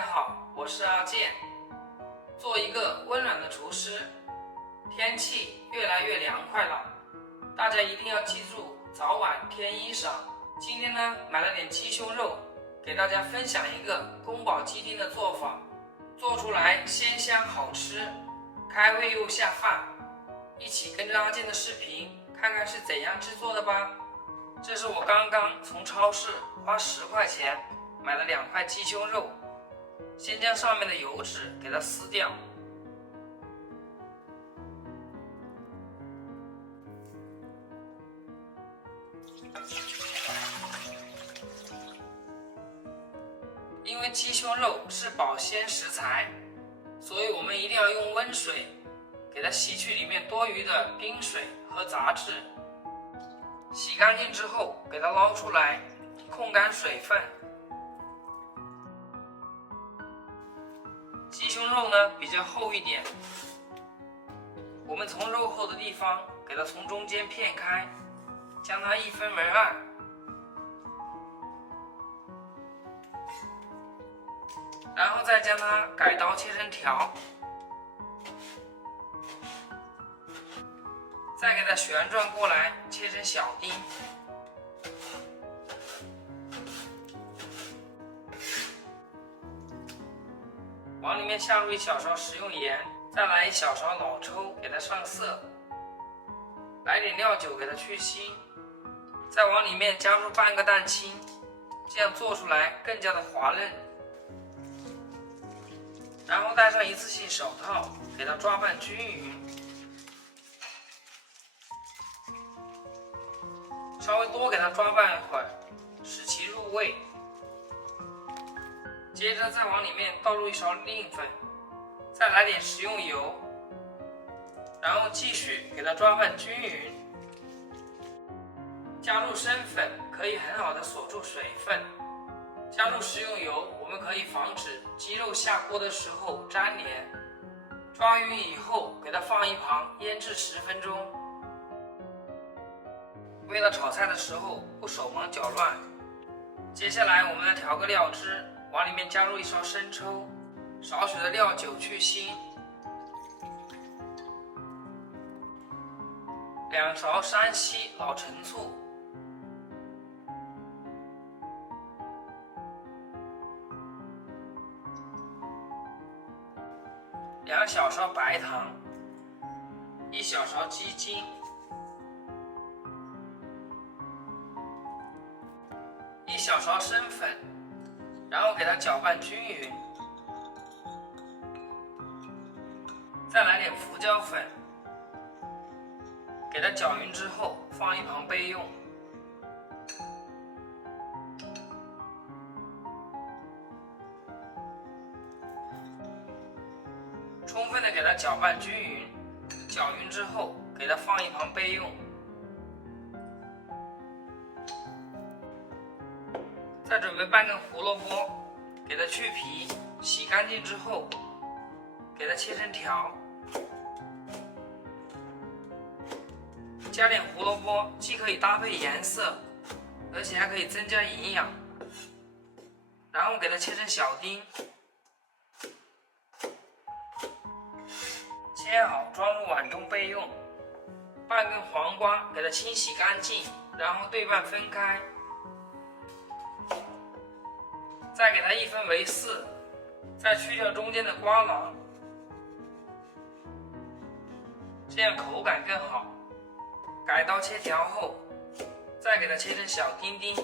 家好，我是阿健。做一个温暖的厨师，天气越来越凉快了，大家一定要记住早晚添衣裳。今天呢，买了点鸡胸肉，给大家分享一个宫保鸡丁的做法，做出来鲜香好吃，开胃又下饭。一起跟着阿健的视频，看看是怎样制作的吧。这是我刚刚从超市花10块钱买了2块鸡胸肉，先将上面的油脂给它撕掉。因为鸡胸肉是保鲜食材，所以我们一定要用温水给它洗去里面多余的冰水和杂质。洗干净之后，给它捞出来，控干水分。鸡胸肉呢比较厚一点，我们从肉厚的地方给它从中间片开，将它1分为2，然后再将它改刀切成条，再给它旋转过来切成小丁。往里面下入1小勺食用盐，再来1小勺老抽给它上色，来点料酒给它去腥，再往里面加入半个蛋清，这样做出来更加的滑嫩。然后戴上一次性手套，给它抓拌均匀，稍微多给它抓拌一会儿，使其入味。接着再往里面倒入1勺淀粉，再来点食用油，然后继续给它抓拌均匀。加入生粉可以很好的锁住水分，加入食用油，我们可以防止鸡肉下锅的时候粘连。抓匀以后，给它放一旁腌制10分钟。为了炒菜的时候不手忙脚乱，接下来我们来调个料汁。往里面加入1勺生抽，少许的料酒去腥，2勺山西老陈醋，2小勺白糖，1小勺鸡精，1小勺生粉，然后给它搅拌均匀，再来点胡椒粉，给它搅匀之后放一旁备用。充分的给它搅拌均匀，搅匀之后给它放一旁备用。再准备半根胡萝卜，给它去皮，洗干净之后给它切成条。加点胡萝卜既可以搭配颜色，而且还可以增加营养。然后给它切成小丁，切好装入碗中备用。半根黄瓜给它清洗干净，然后对半分开，再给它1分为4，再去掉中间的瓜瓤，这样口感更好。改刀切条后，再给它切成小丁丁，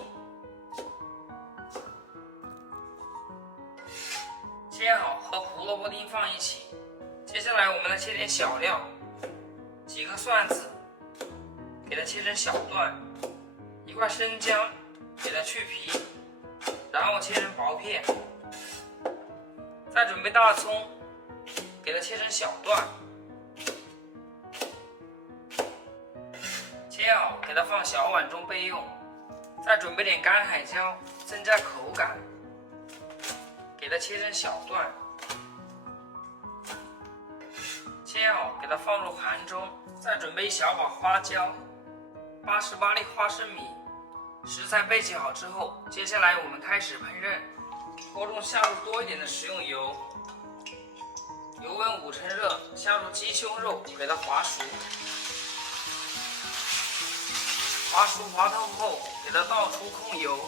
切好和胡萝卜丁放一起。接下来我们来切点小料，几颗蒜子，给它切成小段，1块生姜，给它去皮，然后切成薄片。再准备大葱，给它切成小段，切好给它放小碗中备用。再准备点干海椒，增加口感，给它切成小段，切好给它放入盘中。再准备1小把花椒，88粒花生米。食材备齐好之后，接下来我们开始烹饪。锅中下入多一点的食用油，油温5成热，下入鸡胸肉，给它滑熟。滑熟滑透后，给它倒出控油。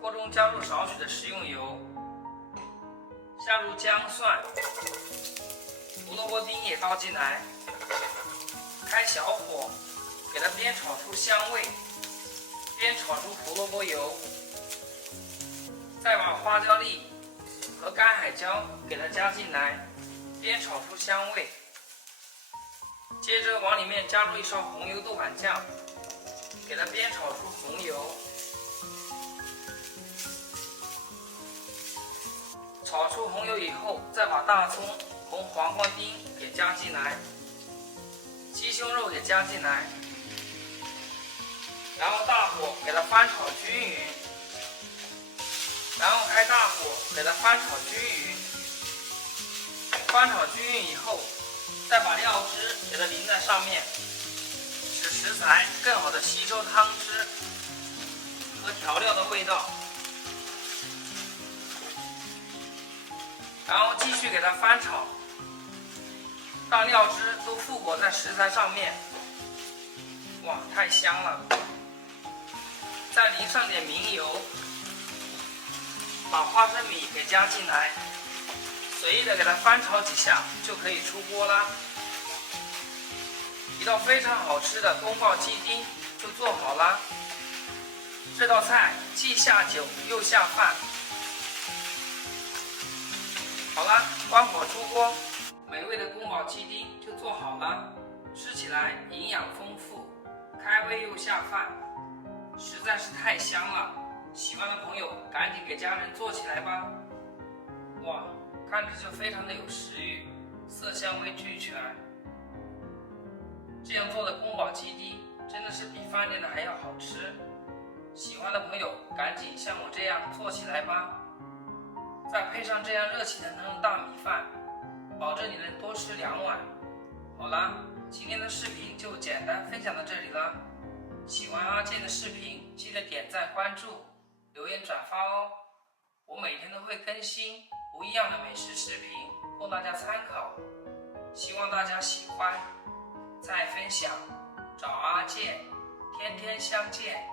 锅中加入少许的食用油，下入姜蒜，胡萝卜丁也倒进来，开小火，给它煸炒出香味，煸炒出胡萝卜油，再把花椒粒和干海椒给它加进来，煸炒出香味。接着往里面加入一勺红油豆瓣酱，给它煸炒出红油。炒出红油以后，再把大葱、红黄瓜丁给加进来，鸡胸肉也加进来，然后大火给它翻炒均匀，然后开大火给它翻炒均匀。翻炒均匀以后，再把料汁给它淋在上面，使食材更好的吸收汤汁和调料的味道。然后继续给它翻炒，让料汁都覆裹在食材上面。哇，太香了！再淋上点明油，把花生米给加进来，随意的给它翻炒几下就可以出锅啦。一道非常好吃的宫保鸡丁就做好啦。这道菜既下酒又下饭。好了，关火出锅，美味的宫保鸡丁就做好了，吃起来营养丰富，开胃又下饭，实在是太香了。喜欢的朋友赶紧给家人做起来吧。哇，看着就非常的有食欲，色香味俱全。这样做的宫保鸡丁真的是比饭店的还要好吃。喜欢的朋友赶紧像我这样做起来吧。再配上这样热气腾腾的大米饭，保证你能多吃2碗。好啦，今天的视频就简单分享到这里了。喜欢阿健的视频，记得点赞、关注、留言、转发哦。我每天都会更新不一样的美食视频供大家参考，希望大家喜欢。再分享，找阿健，天天相见。